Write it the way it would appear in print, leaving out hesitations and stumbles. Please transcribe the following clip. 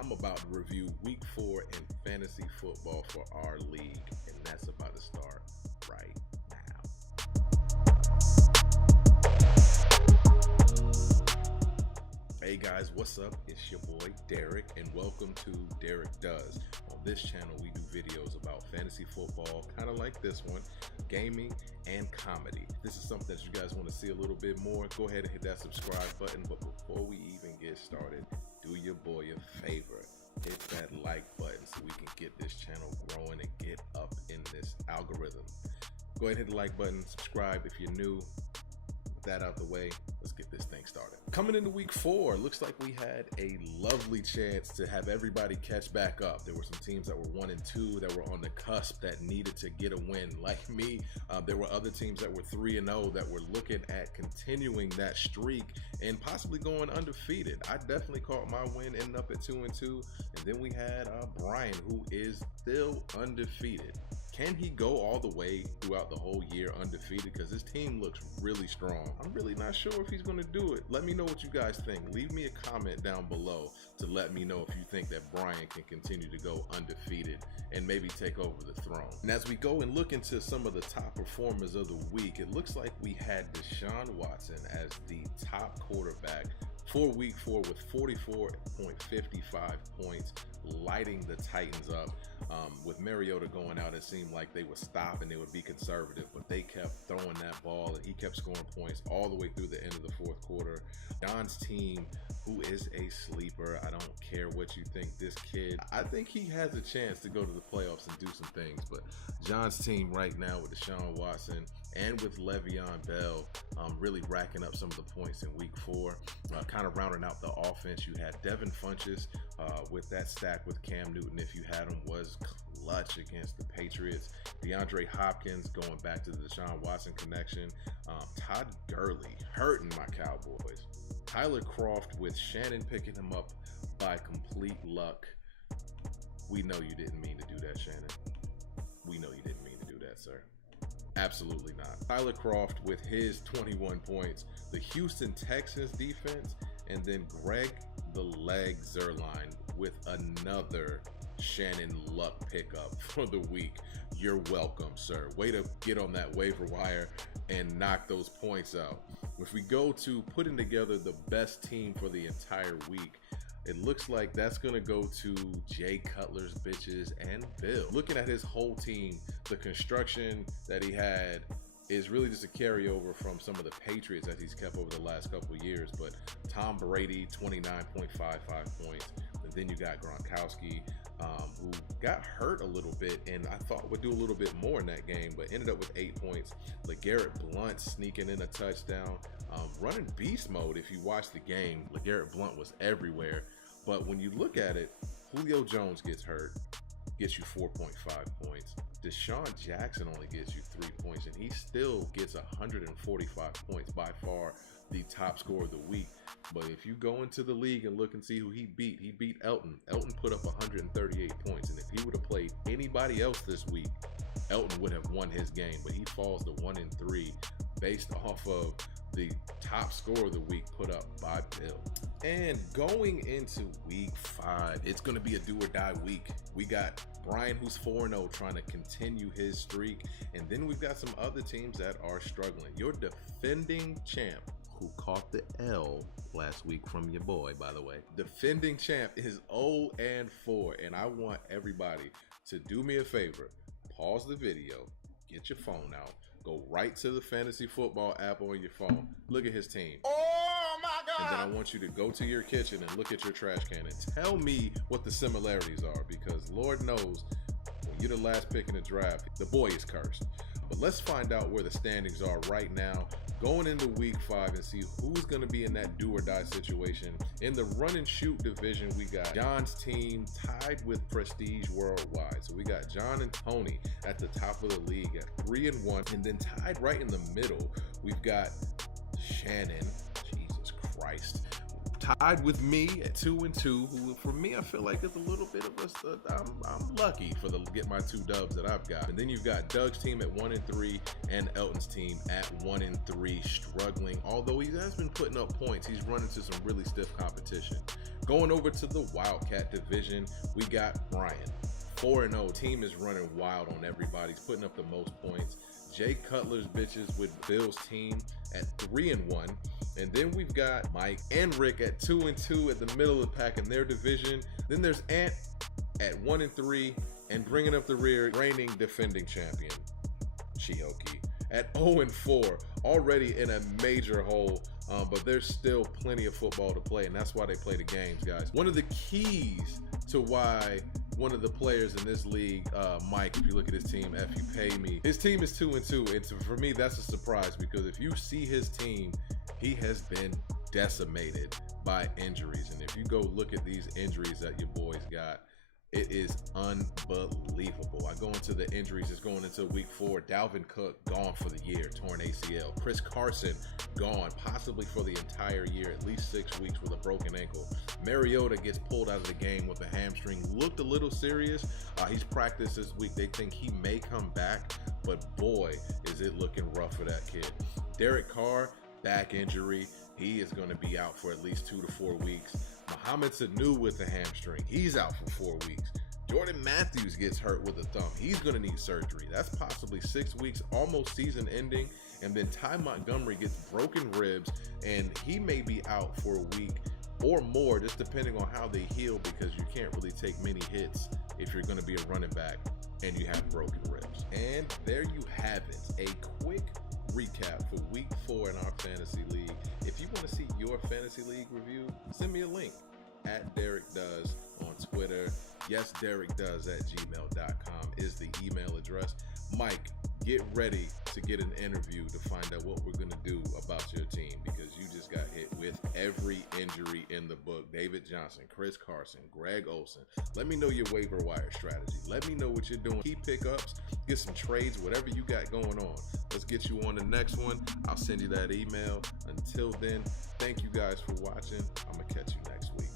I'm about to review week 4 in fantasy football for our league, and that's about to start right now. Hey guys, what's up? It's your boy Derek, and welcome to Derek Does. On this channel, we do videos about fantasy football, kind of like this one, gaming and comedy. If this is something that you guys want to see a little bit more, go ahead and hit that subscribe button. But before we even get started, do your boy a favor. Hit that like button so we can get this channel growing and get up in this algorithm. Go ahead and hit the like button, subscribe if you're new. With that out the way, let's get this thing started. Coming into week 4, looks like we had a lovely chance to have everybody catch back up. There were some teams that were 1 and 2 that were on the cusp that needed to get a win. Like me, there were other teams that were 3 and 0 that were looking at continuing that streak and possibly going undefeated. I definitely caught my win, ending up at 2 and 2. And then we had Brian, who is still undefeated. Can he go all the way throughout the whole year undefeated? Because his team looks really strong. I'm really not sure if he's going to do it. Let me know what you guys think. Leave me a comment down below to let me know if you think that Brian can continue to go undefeated and maybe take over the throne. And as we go and look into some of the top performers of the week, it looks like we had Deshaun Watson as the top quarterback for week 4 with 44.55 points, lighting the Titans up. With Mariota going out, it seemed like they would stop and they would be conservative, but they kept throwing that ball and he kept scoring points all the way through the end of the fourth quarter. John's team, who is a sleeper, I don't care what you think, this kid, I think he has a chance to go to the playoffs and do some things. But John's team right now with Deshaun Watson and with Le'Veon Bell really racking up some of the points in week 4, kind of rounding out the offense. You had Devin Funchess with that stack with Cam Newton, if you had him, was clutch against the Patriots. DeAndre Hopkins going back to the Deshaun Watson connection. Todd Gurley hurting my Cowboys. Tyler Kroft with Shannon picking him up by complete luck. We know you didn't mean to do that, Shannon. We know you didn't mean to do that, sir. Absolutely not. Tyler Kroft with his 21 points. The Houston Texans defense, and then Greg the Leg Zuerlein with another Shannon luck pickup for the week. You're welcome, sir. Way to get on that waiver wire and knock those points out. If we go to putting together the best team for the entire week, it looks like that's going to go to Jay Cutler's bitches and Bill. Looking at his whole team, the construction that he had is really just a carryover from some of the Patriots that he's kept over the last couple of years. But Tom Brady, 29.55 points. And then you got Gronkowski, who got hurt a little bit and I thought would do a little bit more in that game, but ended up with 8 points. LeGarrette Blount sneaking in a touchdown, running beast mode. If you watch the game, LeGarrette Blount was everywhere. But when you look at it, Julio Jones gets hurt, gets you 4.5 points. Deshaun Jackson only gets you 3 points, and he still gets 145 points, by far the top scorer of the week. But if you go into the league and look and see who he beat Elton. Elton put up 138 points, and if he would have played anybody else this week, Elton would have won his game. But he falls to 1 and 3 based off of the top score of the week put up by Bill. And going into week 5, it's going to be a do or die week. We got Brian, who's 4-0, trying to continue his streak. And then we've got some other teams that are struggling. Your defending champ, who caught the L last week from your boy, by the way. Defending champ is 0-4. And I want everybody to do me a favor. Pause the video. Get your phone out. Go right to the fantasy football app on your phone. Look at his team. Oh my God! And then I want you to go to your kitchen and look at your trash can and tell me what the similarities are, because Lord knows when you're the last pick in the draft, the boy is cursed. But let's find out where the standings are right now going into week 5 and see who's going to be in that do or die situation. In the run and shoot division, we got John's team tied with Prestige Worldwide. So we got John and Tony at the top of the league at 3-1, and then tied right in the middle, we've got Shannon, Jesus Christ, tied with me at 2-2, who for me I feel like it's a little bit of I'm lucky for get my 2 dubs that I've got. And then you've got Doug's team at 1-3 and Elton's team at 1-3, struggling. Although he has been putting up points, he's run into some really stiff competition. Going over to the Wildcat division, we got Brian, 4-0. Team is running wild on everybody. He's putting up the most points. Jay Cutler's bitches with Bill's team at 3-1. And then we've got Mike and Rick at 2-2 at the middle of the pack in their division. Then there's Ant at 1-3 and bringing up the rear, reigning defending champion, Chioki, at 0-4, already in a major hole. But there's still plenty of football to play, and that's why they play the games, guys. One of the keys to why one of the players in this league, Mike, if you look at his team, F You Pay Me, his team is 2-2. And for me, that's a surprise, because if you see his team, he has been decimated by injuries. And if you go look at these injuries that your boys got, it is unbelievable. I go into the injuries. It's going into week 4. Dalvin Cook gone for the year, torn ACL. Chris Carson gone possibly for the entire year, at least 6 weeks with a broken ankle. Mariota gets pulled out of the game with a hamstring. Looked a little serious. He's practiced this week. They think he may come back, but boy, is it looking rough for that kid. Derek Carr, back injury. He is going to be out for at least 2 to 4 weeks. Mohamed Sanu with a hamstring. He's out for 4 weeks. Jordan Matthews gets hurt with a thumb. He's going to need surgery. That's possibly 6 weeks, almost season ending. And then Ty Montgomery gets broken ribs, and he may be out for a week or more, just depending on how they heal, because you can't really take many hits if you're going to be a running back and you have broken ribs. And there you have it, a quick recap for week 4 in our fantasy league. If you want to see your fantasy league review, send me a link at Derek Does on Twitter. Yes, Derek Does at gmail.com is the email address. Mike, get ready to get an interview to find out what we're going to do about your team, because you just got hit with every injury in the book. David Johnson, Chris Carson, Greg Olsen. Let me know your waiver wire strategy. Let me know what you're doing. Key pickups, get some trades, whatever you got going on. Let's get you on the next one. I'll send you that email. Until then, thank you guys for watching. I'm going to catch you next week.